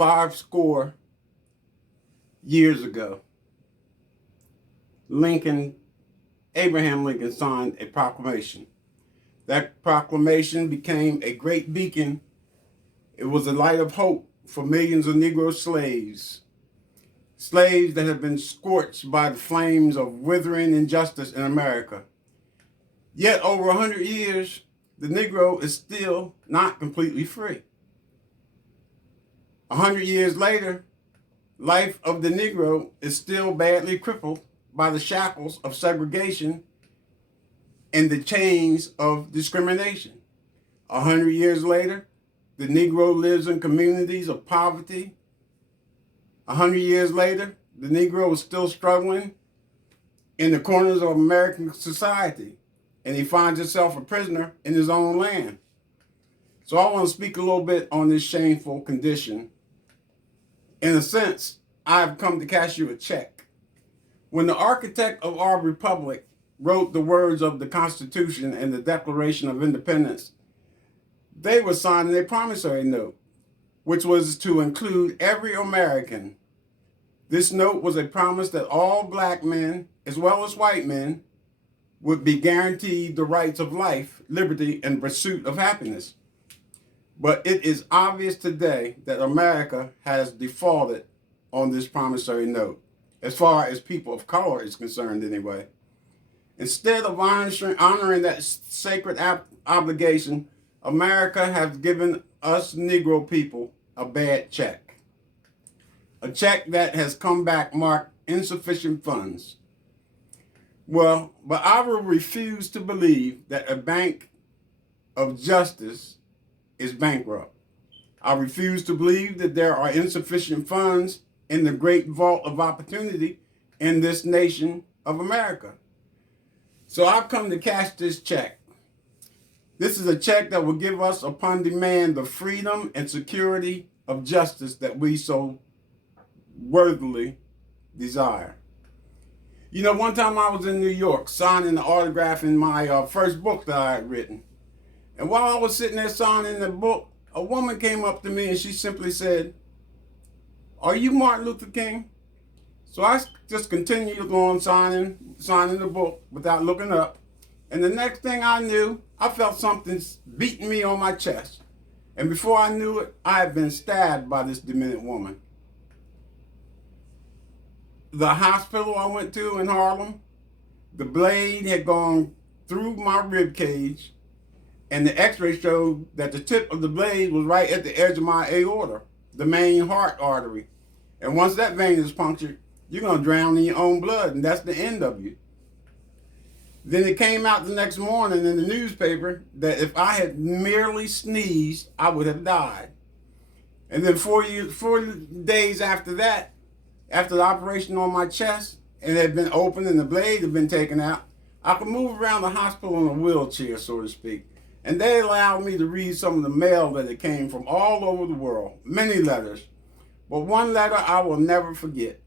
5 score years ago, Abraham Lincoln signed a proclamation. That proclamation became a great beacon. It was a light of hope for millions of Negro slaves that have been scorched by the flames of withering injustice in America. Yet over 100 years, the Negro is still not completely free. 100 years later, life of the Negro is still badly crippled by the shackles of segregation and the chains of discrimination. 100 years later, the Negro lives in communities of poverty. 100 years later, the Negro is still struggling in the corners of American society, and he finds himself a prisoner in his own land. So I want to speak a little bit on this shameful condition. In a sense, I've come to cash you a check. When the architect of our republic wrote the words of the Constitution and the Declaration of Independence, they were signing a promissory note, which was to include every American. This note was a promise that all black men, as well as white men, would be guaranteed the rights of life, liberty, and pursuit of happiness. But it is obvious today that America has defaulted on this promissory note, as far as people of color is concerned anyway. Instead of honoring that sacred obligation, America has given us Negro people a bad check. A check that has come back marked insufficient funds. Well, but I will refuse to believe that a bank of justice is bankrupt. I refuse to believe that there are insufficient funds in the great vault of opportunity in this nation of America. So I've come to cash this check. This is a check that will give us upon demand the freedom and security of justice that we so worthily desire. You know, one time I was in New York signing the autograph in my first book that I had written. And while I was sitting there signing the book, a woman came up to me and she simply said, "Are you Martin Luther King?" So I just continued on signing the book without looking up. And the next thing I knew, I felt something beating me on my chest. And before I knew it, I had been stabbed by this demented woman. The hospital I went to in Harlem, the blade had gone through my rib cage, and the x-ray showed that the tip of the blade was right at the edge of my aorta, the main heart artery. And once that vein is punctured, you're going to drown in your own blood, and that's the end of you. Then it came out the next morning in the newspaper that if I had merely sneezed, I would have died. And then 4 days after that, after the operation on my chest, and it had been opened and the blade had been taken out, I could move around the hospital in a wheelchair, so to speak. And they allowed me to read some of the mail that it came from all over the world, many letters. But one letter I will never forget.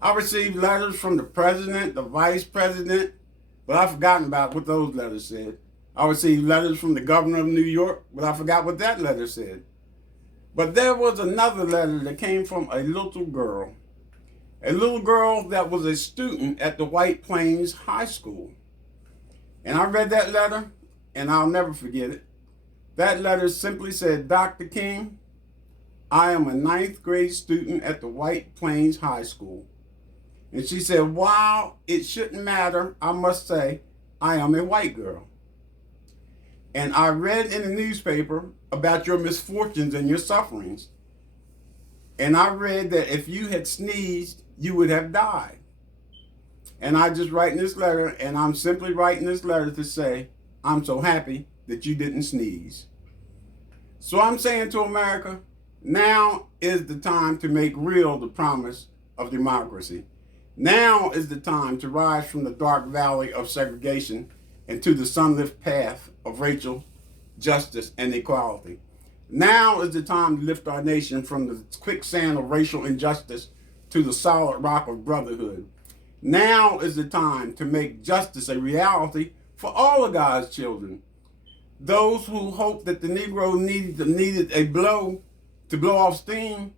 I received letters from the president, the vice president, but I've forgotten about what those letters said. I received letters from the governor of New York, but I forgot what that letter said. But there was another letter that came from a little girl that was a student at the White Plains High School. And I read that letter, and I'll never forget it. That letter simply said, "Dr. King, I am a 9th grade student at the White Plains High School." And she said, "While it shouldn't matter, I must say, I am a white girl. And I read in the newspaper about your misfortunes and your sufferings. And I read that if you had sneezed, you would have died. And I just writing this letter, and I'm simply writing this letter to say, I'm so happy that you didn't sneeze." So I'm saying to America, now is the time to make real the promise of democracy. Now is the time to rise from the dark valley of segregation into the sunlit path of racial justice and equality. Now is the time to lift our nation from the quicksand of racial injustice to the solid rock of brotherhood. Now is the time to make justice a reality for all of God's children. Those who hoped that the Negro needed a blow to blow off steam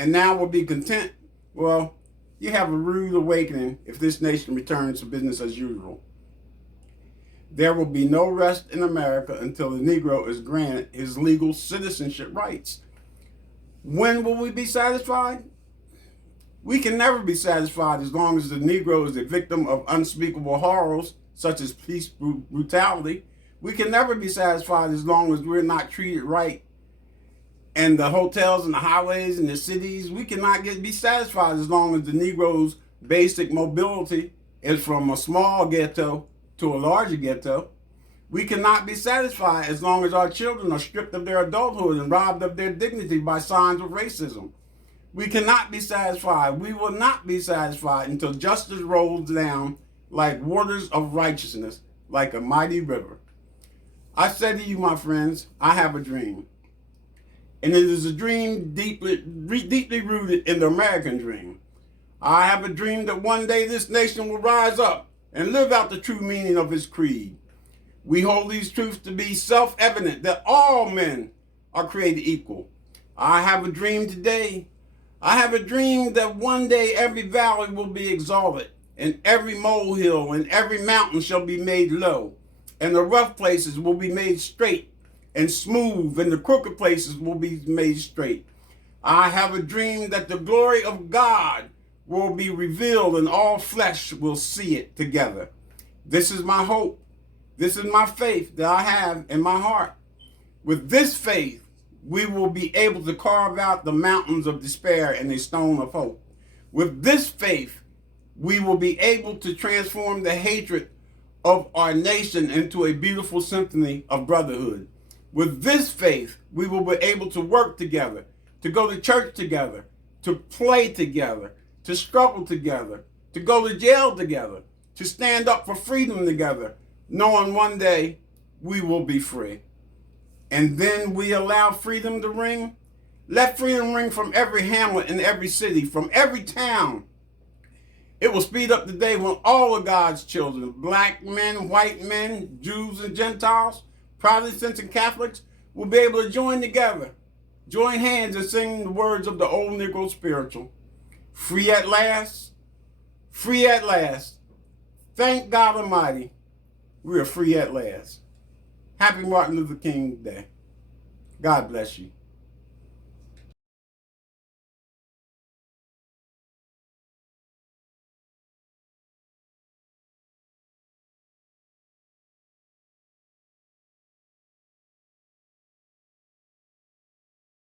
and now will be content, well, you have a rude awakening if this nation returns to business as usual. There will be no rest in America until the Negro is granted his legal citizenship rights. When will we be satisfied? We can never be satisfied as long as the Negro is a victim of unspeakable horrors, such as police brutality. We can never be satisfied as long as we're not treated right. And the hotels and the highways and the cities, we cannot be satisfied as long as the Negro's basic mobility is from a small ghetto to a larger ghetto. We cannot be satisfied as long as our children are stripped of their adulthood and robbed of their dignity by signs of racism. We cannot be satisfied. We will not be satisfied until justice rolls down like waters of righteousness, like a mighty river. I said to you, my friends, I have a dream. And it is a dream deeply rooted in the American dream. I have a dream that one day this nation will rise up and live out the true meaning of its creed. We hold these truths to be self-evident, that all men are created equal. I have a dream today. I have a dream that one day every valley will be exalted, and every molehill and every mountain shall be made low, and the rough places will be made straight and smooth, and the crooked places will be made straight. I have a dream that the glory of God will be revealed, and all flesh will see it together. This is my hope. This is my faith that I have in my heart. With this faith, we will be able to carve out the mountains of despair and a stone of hope. With this faith, we will be able to transform the hatred of our nation into a beautiful symphony of brotherhood. With this faith, we will be able to work together, to go to church together, to play together, to struggle together, to go to jail together, to stand up for freedom together, knowing one day we will be free. And then we allow freedom to ring. Let freedom ring from every hamlet and every city, from every town. It will speed up the day when all of God's children, black men, white men, Jews and Gentiles, Protestants and Catholics, will be able to join together, join hands and sing the words of the old Negro spiritual. Free at last, free at last. Thank God Almighty, we are free at last. Happy Martin Luther King Day. God bless you.